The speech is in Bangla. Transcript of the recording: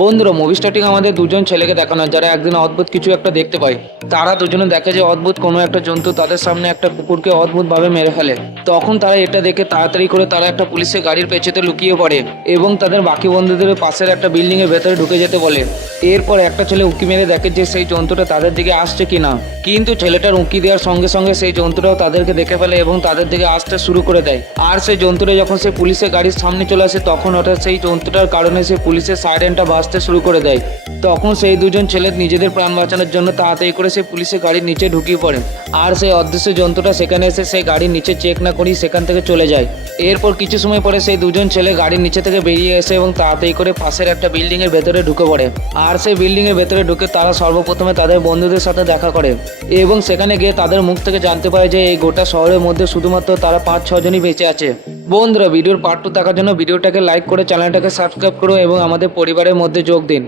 বন্ধুরা, মুভি স্টার্টিং আমাদের দুজন ছেলেকে দেখানো হয় যারা একদিন অদ্ভুত কিছু একটা দেখতে পায়। তারা দুজনে দেখে যে অদ্ভুত কোনো একটা জন্তু তাদের সামনে একটা কুকুরকে অদ্ভুত ভাবে মেরে ফেলে। তখন তারা এটা দেখে তাড়াতাড়ি করে তারা একটা পুলিশের গাড়ির পেছনে লুকিয়ে পড়ে এবং তাদের বাকি বন্ধুদের পাশের একটা বিল্ডিং এর ভেতরে ঢুকে যেতে বলে। এরপর একটা ছেলে উঁকি মেরে দেখে যে সেই জন্তুটা তাদের দিকে আসছে কিনা, কিন্তু ছেলেটার উঁকি দেওয়ার সঙ্গে সঙ্গে সেই জন্তুটাও তাদেরকে দেখে ফেলে এবং তাদের দিকে আসতে শুরু করে দেয়। আর সেই জন্তুটা যখন সেই পুলিশের গাড়ির সামনে চলে আসে তখন হঠাৎ সেই জন্তুটার কারণে সেই পুলিশের সাইরেনটা বাজতে শুরু করে দেয়। তখন সেই দুজন ছেলে নিজেদের প্রাণ বাঁচানোর জন্য তাড়াতাড়ি করে সেই পুলিশের গাড়ির নিচে ঢুকিয়ে পড়ে। আর সেই অদৃশ্য জন্তুটা সেখানে এসে সেই গাড়ির নিচে চেক না করেই সেখান থেকে চলে যায়। এরপর কিছু সময় পরে সেই দুজন ছেলে গাড়ির নিচে থেকে বেরিয়ে এসে এবং তাড়াতাড়ি করে পাশের একটা বিল্ডিং এর ভেতরে ঢুকে পড়ে। আর সেই বিল্ডিং এর ভেতরে ঢুকে তারা সর্বপ্রথমে তাদের বন্ধুদের সাথে দেখা করে এবং সেখানে গিয়ে তাদের মুখ থেকে জানতে পারে যে এই গোটা শহরের মধ্যে শুধুমাত্র তারা 5-6 জনই বেঁচে আছে। বন্ধুরা, ভিডিওর পার্ট 2 দেখার জন্য ভিডিওটাকে লাইক করে চ্যানেলটাকে সাবস্ক্রাইব করো এবং আমাদের পরিবারের মধ্যে যোগ দিন।